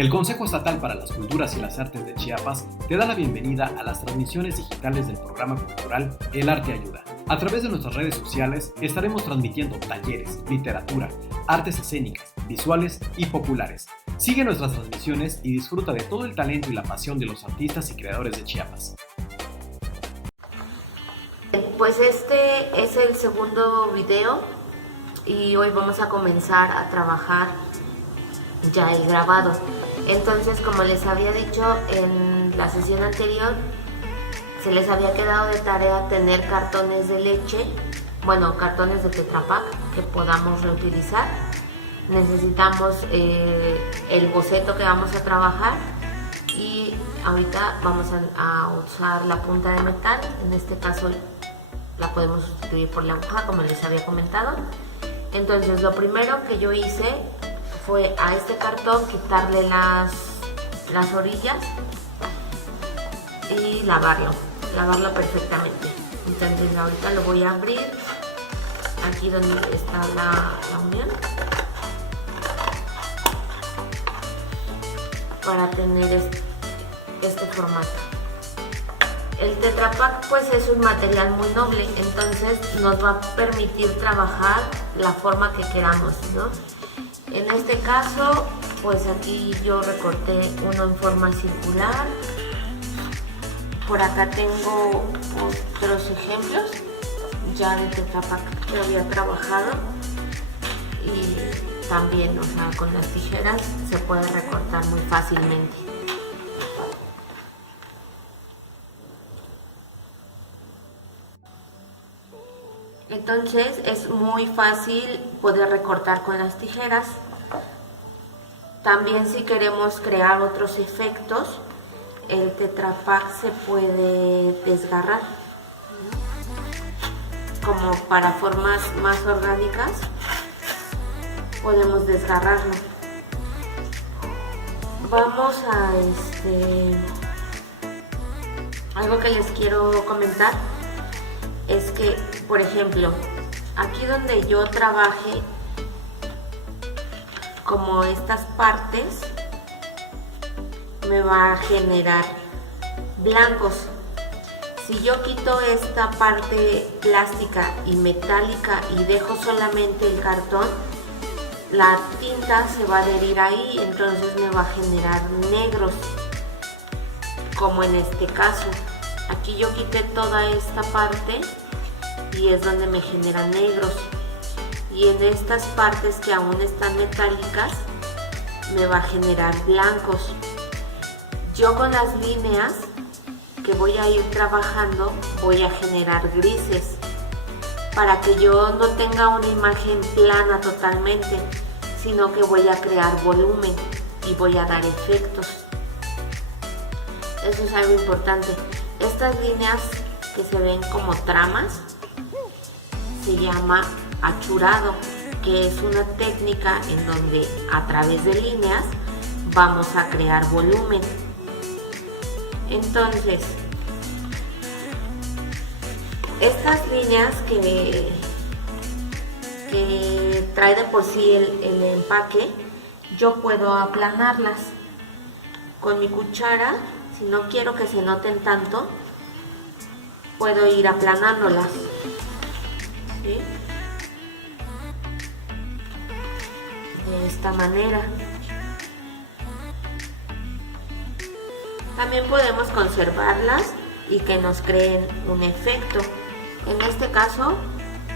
El Consejo Estatal para las Culturas y las Artes de Chiapas te da la bienvenida a las transmisiones digitales del programa cultural El Arte Ayuda. A través de nuestras redes sociales estaremos transmitiendo talleres, literatura, artes escénicas, visuales y populares. Sigue nuestras transmisiones y disfruta de todo el talento y la pasión de los artistas y creadores de Chiapas. Pues este es el segundo video y hoy vamos a comenzar a trabajar ya el grabado. Entonces, como les había dicho en la sesión anterior, se les había quedado de tarea tener cartones de leche, bueno, cartones de Tetra Pak que podamos reutilizar. Necesitamos el boceto que vamos a trabajar y ahorita vamos a usar la punta de metal. En este caso la podemos sustituir por la aguja, como les había comentado. Entonces, lo primero que yo hice fue a este cartón quitarle las orillas y lavarlo perfectamente. Entonces ahorita lo voy a abrir aquí donde está la unión para tener este formato. El Tetra Pak pues es un material muy noble, entonces nos va a permitir trabajar la forma que queramos, ¿no? En este caso, pues aquí yo recorté uno en forma circular. Por acá tengo otros ejemplos ya de Tetra Pak que había trabajado y también, o sea, con las tijeras se puede recortar muy fácilmente. Entonces es muy fácil poder recortar con las tijeras. También, si queremos crear otros efectos, el Tetra Pak se puede desgarrar. Como para formas más orgánicas, podemos desgarrarlo. Vamos a algo que les quiero comentar es que, por ejemplo, aquí donde yo trabajé como estas partes, me va a generar blancos. Si yo quito esta parte plástica y metálica y dejo solamente el cartón, la tinta se va a adherir ahí, entonces me va a generar negros, como en este caso. Aquí yo quité toda esta parte y es donde me generan negros, y en estas partes que aún están metálicas me va a generar blancos. Yo con las líneas que voy a ir trabajando voy a generar grises para que yo no tenga una imagen plana totalmente, sino que voy a crear volumen y voy a dar efectos. Eso es algo importante. Estas líneas que se ven como tramas se llama achurado, que es una técnica en donde a través de líneas vamos a crear volumen. Entonces, estas líneas que trae de por sí el empaque, yo puedo aplanarlas con mi cuchara. Si no quiero que se noten tanto, puedo ir aplanándolas, ¿sí? De esta manera. También podemos conservarlas y que nos creen un efecto. En este caso,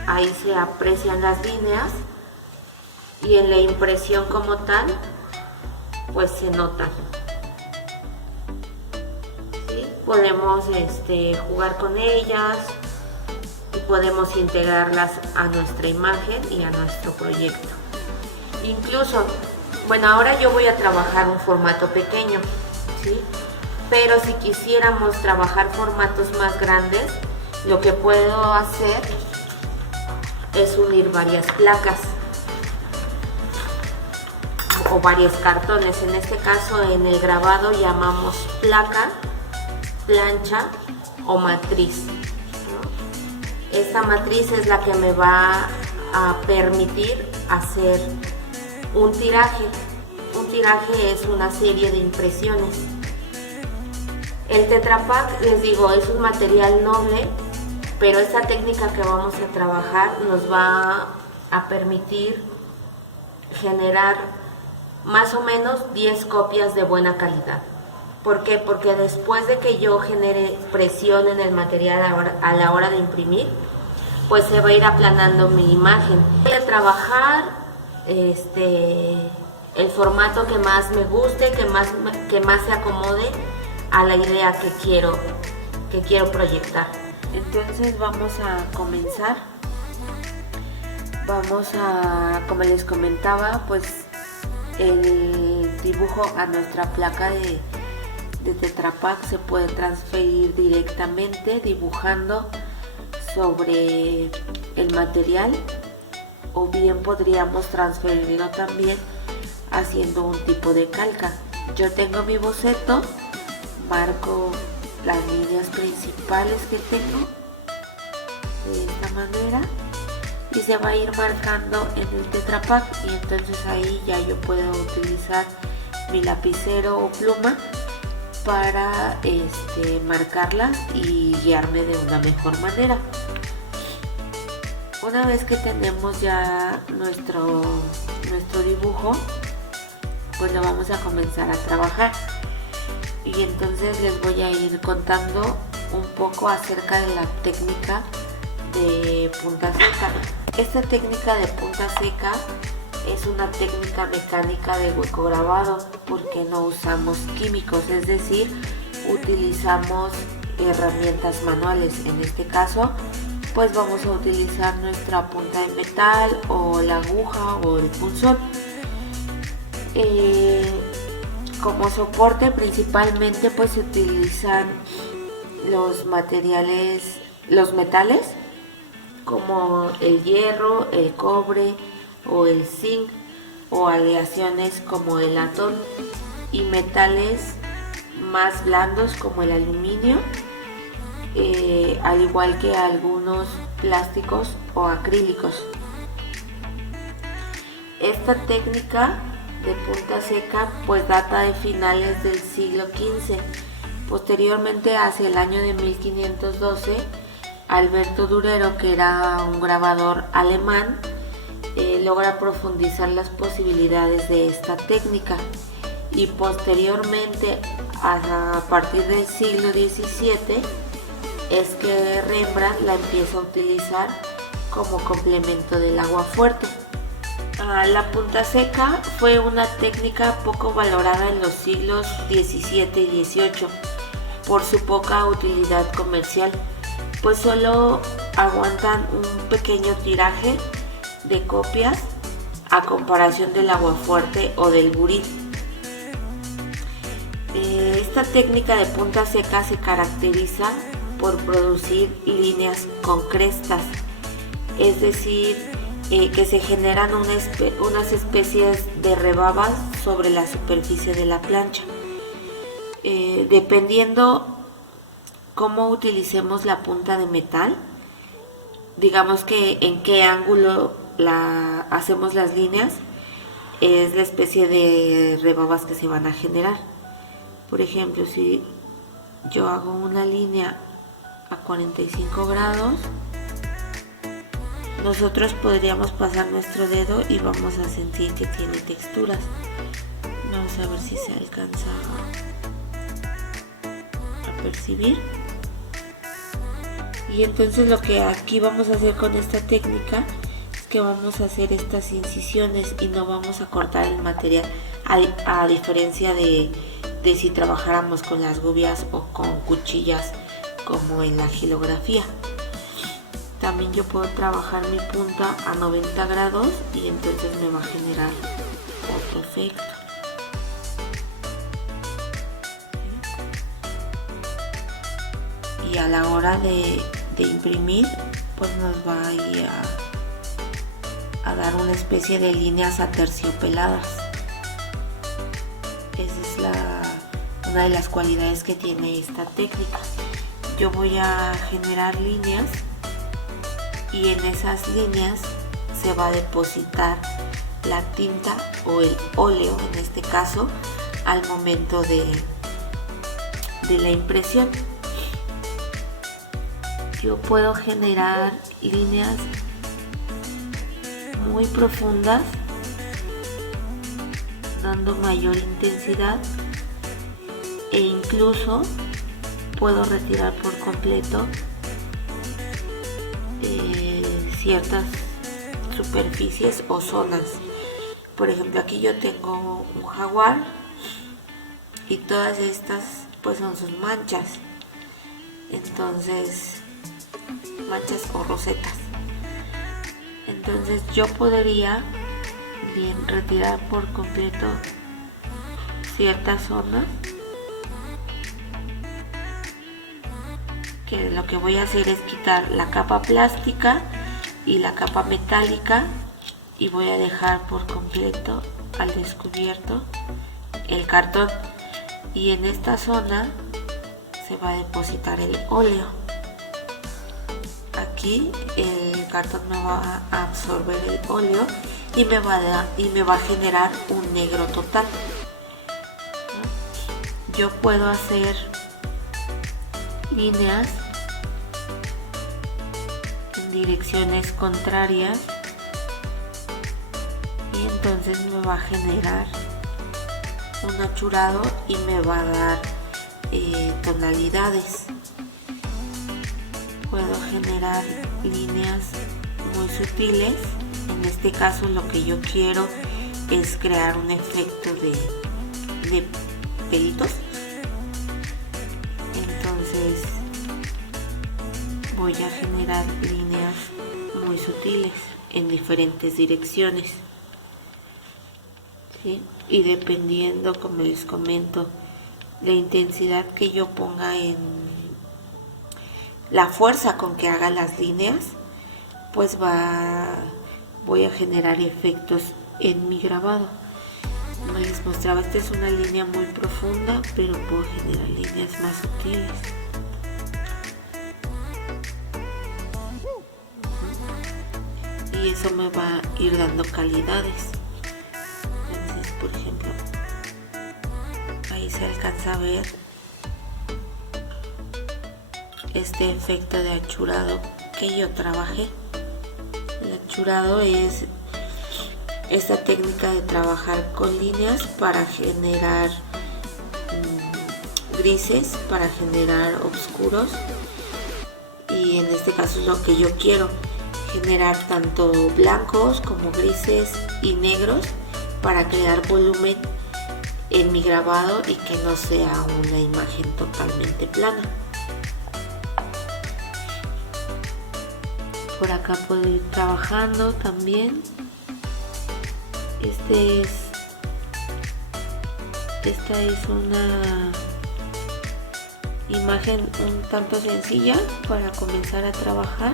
ahí se aprecian las líneas y en la impresión como tal, pues se notan. ¿Sí? Podemos jugar con ellas y podemos integrarlas a nuestra imagen y a nuestro proyecto. Incluso, bueno, ahora yo voy a trabajar un formato pequeño, ¿sí? Pero si quisiéramos trabajar formatos más grandes, lo que puedo hacer es unir varias placas o varios cartones. En este caso, en el grabado llamamos placa, plancha o matriz, ¿no? Esta matriz es la que me va a permitir hacer un tiraje. un tiraje es una serie de impresiones. El Tetra Pak, les digo, es un material noble, pero esta técnica que vamos a trabajar nos va a permitir generar más o menos 10 copias de buena calidad. ¿Por qué? Porque después de que yo genere presión en el material a la hora de imprimir, pues se va a ir aplanando mi imagen. Voy a trabajar el formato que más me guste, que más se acomode a la idea que quiero proyectar. Entonces vamos a comenzar. Como les comentaba, pues el dibujo a nuestra placa de Tetra Pak se puede transferir directamente dibujando sobre el material, o bien podríamos transferirlo también haciendo un tipo de calca. Yo tengo mi boceto, marco las líneas principales que tengo de esta manera y se va a ir marcando en el Tetra Pak, y entonces ahí ya yo puedo utilizar mi lapicero o pluma para marcarlas y guiarme de una mejor manera. Una vez que tenemos ya nuestro dibujo, pues lo vamos a comenzar a trabajar, y entonces les voy a ir contando un poco acerca de la técnica de punta seca. Esta técnica de punta seca es una técnica mecánica de hueco grabado, porque no usamos químicos, es decir, utilizamos herramientas manuales. En este caso, pues vamos a utilizar nuestra punta de metal o la aguja o el punzón. Como soporte principalmente pues se utilizan los metales como el hierro, el cobre o el zinc, o aleaciones como el latón, y metales más blandos como el aluminio, al igual que algunos plásticos o acrílicos. Esta técnica de punta seca pues data de finales del siglo XV. Posteriormente, hacia el año de 1512, Alberto Durero, que era un grabador alemán, logra profundizar las posibilidades de esta técnica, y posteriormente, a partir del siglo XVII, es que Rembrandt la empieza a utilizar como complemento del agua fuerte. La punta seca fue una técnica poco valorada en los siglos XVII y XVIII por su poca utilidad comercial, pues solo aguantan un pequeño tiraje de copias a comparación del aguafuerte o del burí. Esta técnica de punta seca se caracteriza por producir líneas con crestas, es decir, que se generan unas especies de rebabas sobre la superficie de la plancha. Dependiendo cómo utilicemos la punta de metal, digamos que en qué ángulo hacemos las líneas, es la especie de rebabas que se van a generar. Por ejemplo, si yo hago una línea a 45 grados, nosotros podríamos pasar nuestro dedo y vamos a sentir que tiene texturas. Vamos a ver si se alcanza a percibir. Y entonces lo que aquí vamos a hacer con esta técnica es que vamos a hacer estas incisiones y no vamos a cortar el material, a diferencia de si trabajáramos con las gubias o con cuchillas como en la xilografía. También yo puedo trabajar mi punta a 90 grados y entonces me va a generar otro efecto. Y a la hora de imprimir, pues nos va a ir a dar una especie de líneas aterciopeladas. Esa es una de las cualidades que tiene esta técnica. Yo voy a generar líneas y en esas líneas se va a depositar la tinta o el óleo, en este caso, al momento de la impresión. Yo puedo generar líneas muy profundas, dando mayor intensidad, e incluso puedo retirar por completo ciertas superficies o zonas. Por ejemplo, aquí yo tengo un jaguar y todas estas pues son sus manchas, entonces manchas o rosetas. Entonces yo podría bien retirar por completo ciertas zonas, que lo que voy a hacer es quitar la capa plástica y la capa metálica, y voy a dejar por completo al descubierto el cartón, y en esta zona se va a depositar el óleo. Aquí el cartón me va a absorber el óleo y me va a generar un negro total. Yo puedo hacer líneas en direcciones contrarias y entonces me va a generar un achurado y me va a dar tonalidades. Puedo generar líneas muy sutiles. En este caso lo que yo quiero es crear un efecto de pelitos. Entonces voy a generar líneas muy sutiles en diferentes direcciones, ¿sí? Y dependiendo, como les comento, la intensidad que yo ponga en la fuerza con que haga las líneas, pues voy a generar efectos en mi grabado. Como les mostraba, esta es una línea muy profunda, pero puedo generar líneas más sutiles. Y eso me va a ir dando calidades. Entonces, por ejemplo, ahí se alcanza a ver este efecto de achurado que yo trabajé. El achurado es esta técnica de trabajar con líneas para generar grises, para generar oscuros, y en este caso es lo que yo quiero, generar tanto blancos como grises y negros para crear volumen en mi grabado y que no sea una imagen totalmente plana. Por acá puedo ir trabajando también. Esta es una imagen un tanto sencilla para comenzar a trabajar.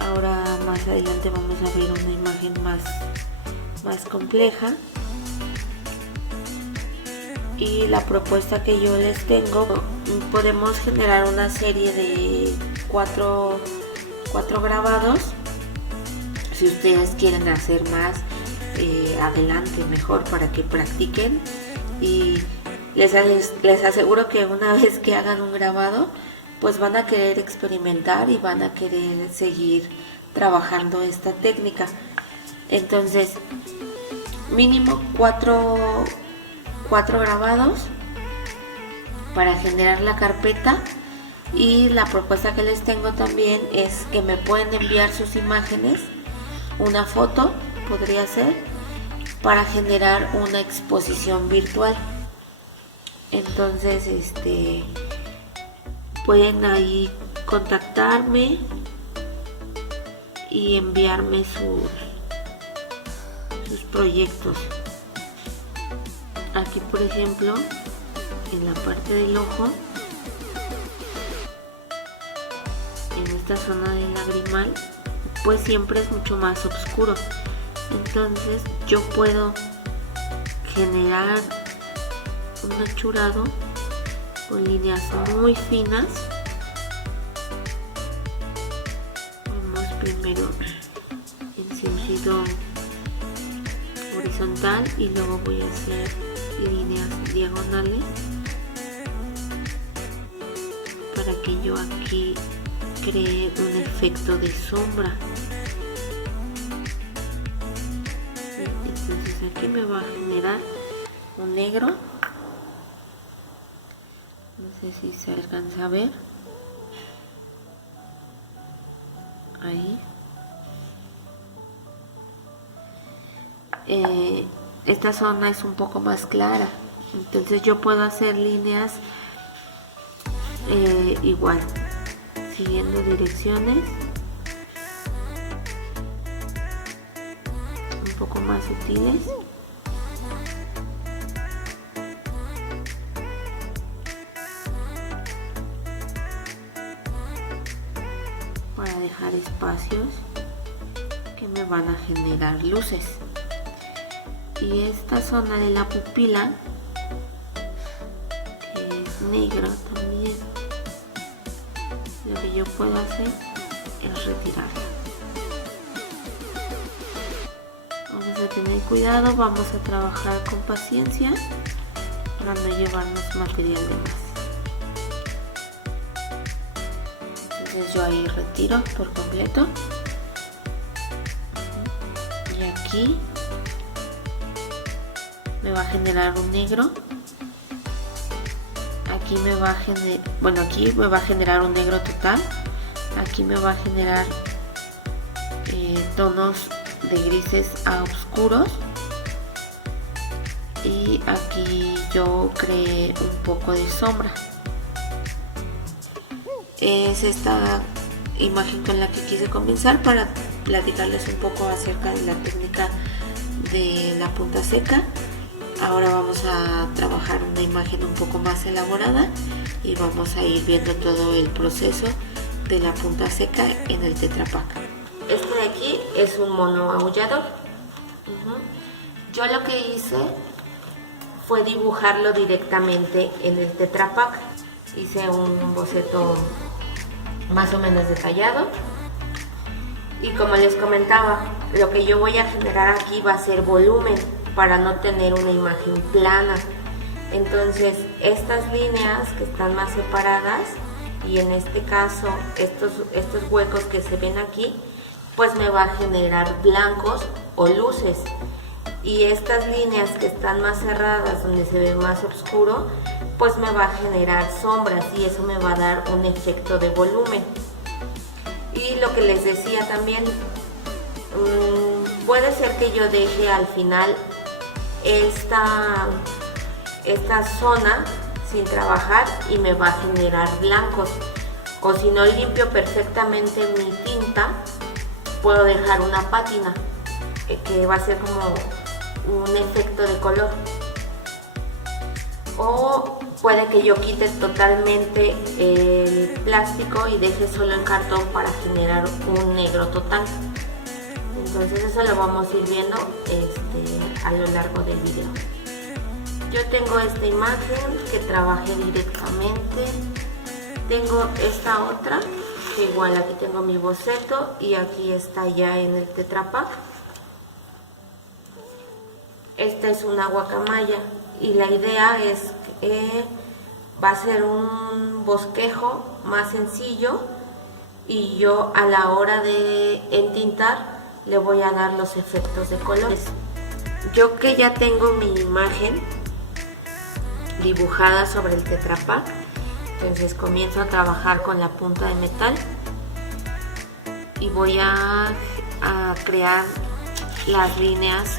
Ahora más adelante vamos a ver una imagen más compleja. Y la propuesta que yo les tengo, podemos generar una serie de cuatro grabados. Si ustedes quieren hacer más, adelante, mejor, para que practiquen, y les aseguro que una vez que hagan un grabado, pues van a querer experimentar y van a querer seguir trabajando esta técnica. Entonces, mínimo cuatro grabados para generar la carpeta. Y la propuesta que les tengo también es que me pueden enviar sus imágenes, una foto podría ser, para generar una exposición virtual. Entonces pueden ahí contactarme y enviarme sus proyectos. Aquí, por ejemplo, en la parte del ojo, en esta zona del lagrimal, pues siempre es mucho más oscuro. Entonces yo puedo generar un achurado con líneas muy finas. Vamos primero en sentido horizontal y luego voy a hacer líneas diagonales para que yo aquí cree un efecto de sombra. Entonces aquí me va a generar un negro, no sé si se alcanza a ver ahí. Esta zona es un poco más clara, entonces yo puedo hacer líneas igual, siguiendo direcciones un poco más sutiles. Para dejar espacios que me van a generar luces. Y esta zona de la pupila, que es negra también, lo que yo puedo hacer es retirarla. Vamos a tener cuidado, vamos a trabajar con paciencia para no llevarnos material de más. Entonces yo ahí retiro por completo. Y aquí me va a generar un negro. Aquí me va a generar, bueno, aquí me va a generar un negro total. Aquí me va a generar tonos de grises a oscuros. Y aquí yo creé un poco de sombra. Es esta imagen con la que quise comenzar para platicarles un poco acerca de la técnica de la punta seca. Ahora vamos a trabajar una imagen un poco más elaborada y vamos a ir viendo todo el proceso de la punta seca en el Tetra Pak. Este de aquí es un mono aullador. Yo lo que hice fue dibujarlo directamente en el Tetra Pak. Hice un boceto más o menos detallado y como les comentaba, lo que yo voy a generar aquí va a ser volumen para no tener una imagen plana. Entonces estas líneas que están más separadas y en este caso estos huecos que se ven aquí, pues me va a generar blancos o luces, y estas líneas que están más cerradas donde se ve más oscuro, pues me va a generar sombras y eso me va a dar un efecto de volumen. Y lo que les decía también, puede ser que yo deje al final esta zona sin trabajar y me va a generar blancos, o si no limpio perfectamente mi tinta, puedo dejar una pátina que va a ser como un efecto de color, o puede que yo quite totalmente el plástico y deje solo el cartón para generar un negro total. Entonces eso lo vamos a ir viendo a lo largo del video. Yo tengo esta imagen que trabajé directamente, tengo esta otra que igual aquí tengo mi boceto y aquí está ya en el Tetra Pak. Esta es una guacamaya y la idea es que va a ser un bosquejo más sencillo y yo a la hora de entintar le voy a dar los efectos de colores. Yo que ya tengo mi imagen dibujada sobre el Tetra Pak, entonces comienzo a trabajar con la punta de metal y voy a crear las líneas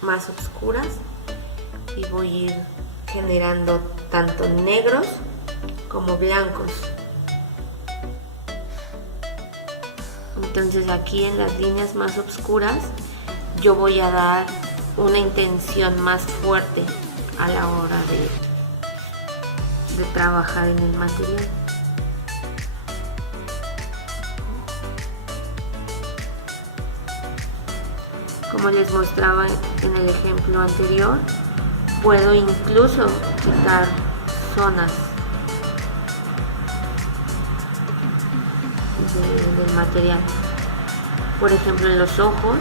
más oscuras y voy a ir generando tanto negros como blancos. Entonces aquí en las líneas más oscuras yo voy a dar una intención más fuerte a la hora de trabajar en el material. Como les mostraba en el ejemplo anterior, puedo incluso quitar zonas del material. Por ejemplo, en los ojos,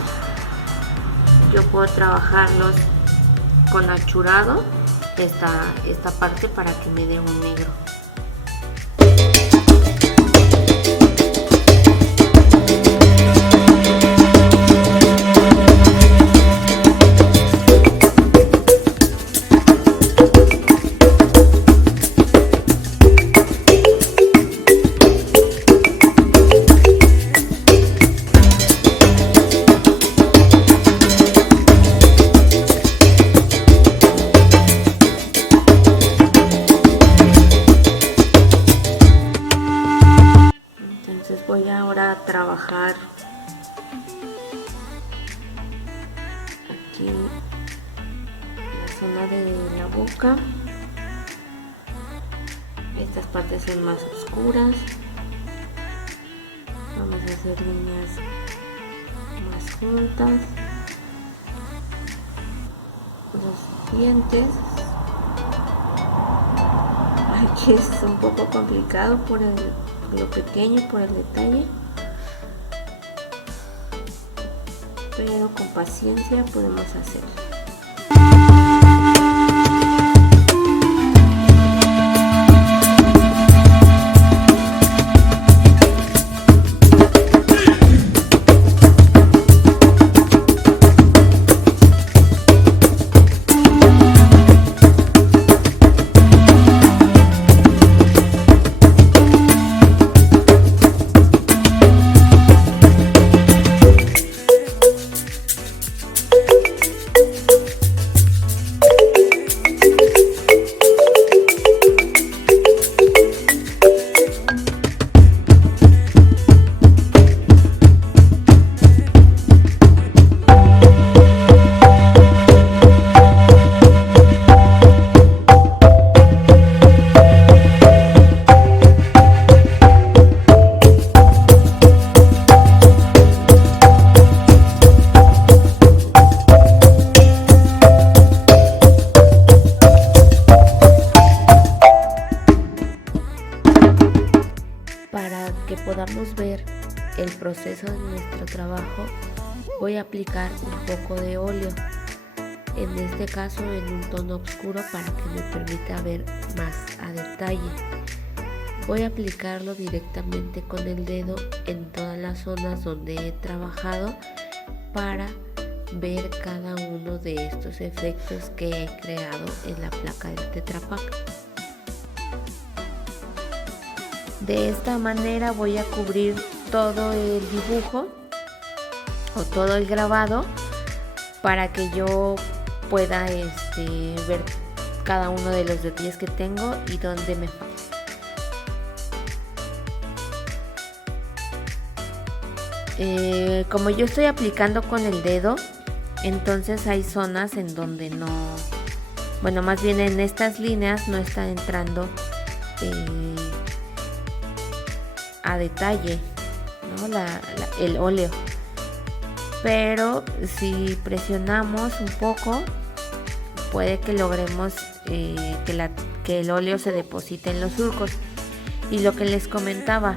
yo puedo trabajarlos con achurado, esta parte, para que me dé un negro. Voy ahora a trabajar aquí en la zona de la boca. Estas partes son más oscuras. Vamos a hacer líneas más juntas. Los dientes. Aquí es un poco complicado por lo pequeño, por el detalle, pero con paciencia podemos hacerlo. Para que podamos ver el proceso de nuestro trabajo, voy a aplicar un poco de óleo, en este caso en un tono oscuro, para que me permita ver más a detalle. Voy a aplicarlo directamente con el dedo en todas las zonas donde he trabajado para ver cada uno de estos efectos que he creado en la placa del Tetra Pak. De esta manera voy a cubrir todo el dibujo o todo el grabado para que yo pueda ver cada uno de los detalles que tengo y dónde me falta. Como yo estoy aplicando con el dedo, entonces hay zonas en donde no, bueno, más bien en estas líneas no está entrando a detalle, ¿no? el óleo, pero si presionamos un poco puede que logremos que el óleo se deposite en los surcos. Y lo que les comentaba,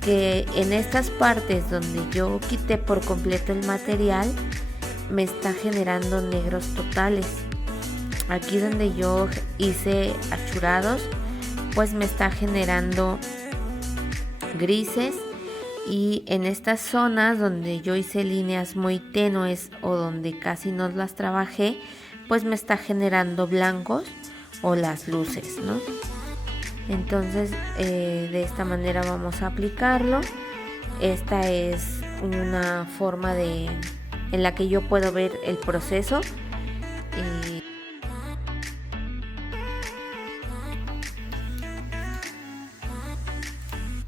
que en estas partes donde yo quité por completo el material me está generando negros totales. Aquí donde yo hice achurados, pues me está generando grises, y en estas zonas donde yo hice líneas muy tenues o donde casi no las trabajé, pues me está generando blancos o las luces, ¿no? Entonces de esta manera vamos a aplicarlo. Esta es una forma en la que yo puedo ver el proceso.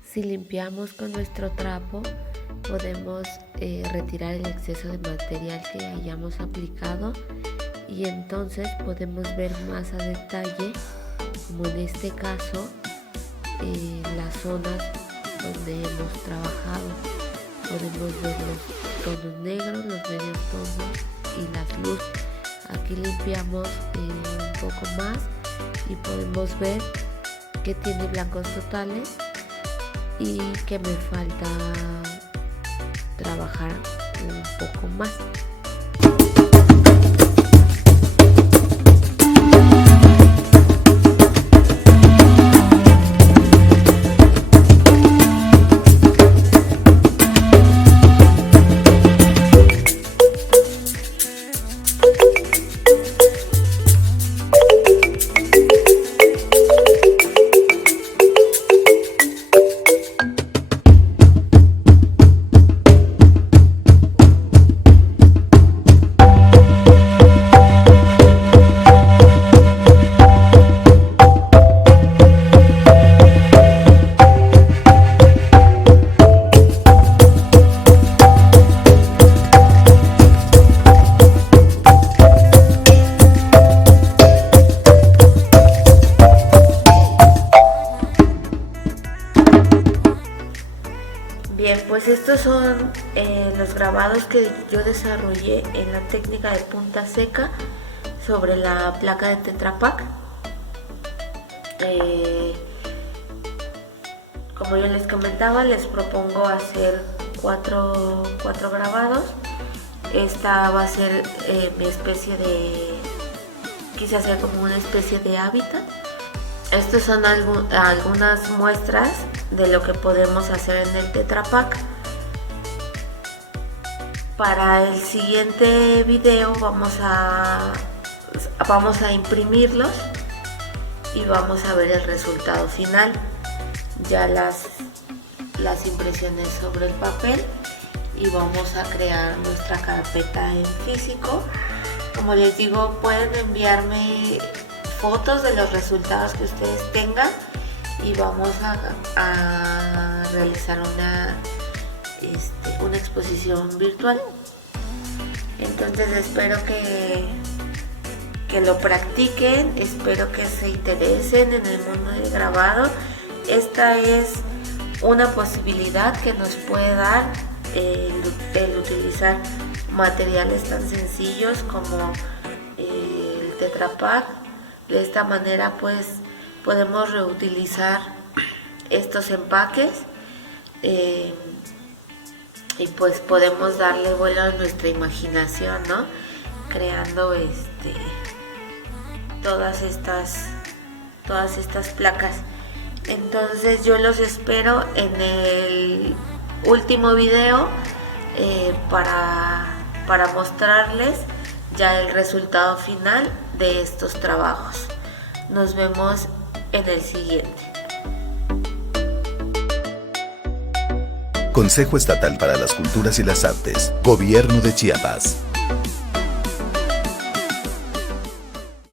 Si limpiamos con nuestro trapo, podemos retirar el exceso de material que hayamos aplicado, y entonces podemos ver más a detalle, como en este caso, las zonas donde hemos trabajado. Podemos ver los tonos negros, los medios tonos y las luces. Aquí limpiamos un poco más y podemos ver que tiene blancos totales y que me falta trabajar trabajar un poco más. Bien, pues estos son los grabados que yo desarrollé en la técnica de punta seca sobre la placa de Tetra Pak. Como yo les comentaba, les propongo hacer cuatro grabados. Esta va a ser mi especie de... quise hacer como una especie de hábitat. Estas son algunas muestras de lo que podemos hacer en el Tetra Pak. Para el siguiente video vamos a imprimirlos y vamos a ver el resultado final. Ya las impresiones sobre el papel, y vamos a crear nuestra carpeta en físico. Como les digo, pueden enviarme fotos de los resultados que ustedes tengan y vamos a realizar una exposición virtual. Entonces espero que lo practiquen, espero que se interesen en el mundo del grabado. Esta es una posibilidad que nos puede dar el utilizar materiales tan sencillos como el Tetra Pak. De esta manera pues podemos reutilizar estos empaques y pues podemos darle vuelo a nuestra imaginación, ¿no? Creando todas estas placas. Entonces yo los espero en el último video para mostrarles ya el resultado final de estos trabajos. Nos vemos en el siguiente. Consejo Estatal para las Culturas y las Artes, Gobierno de Chiapas.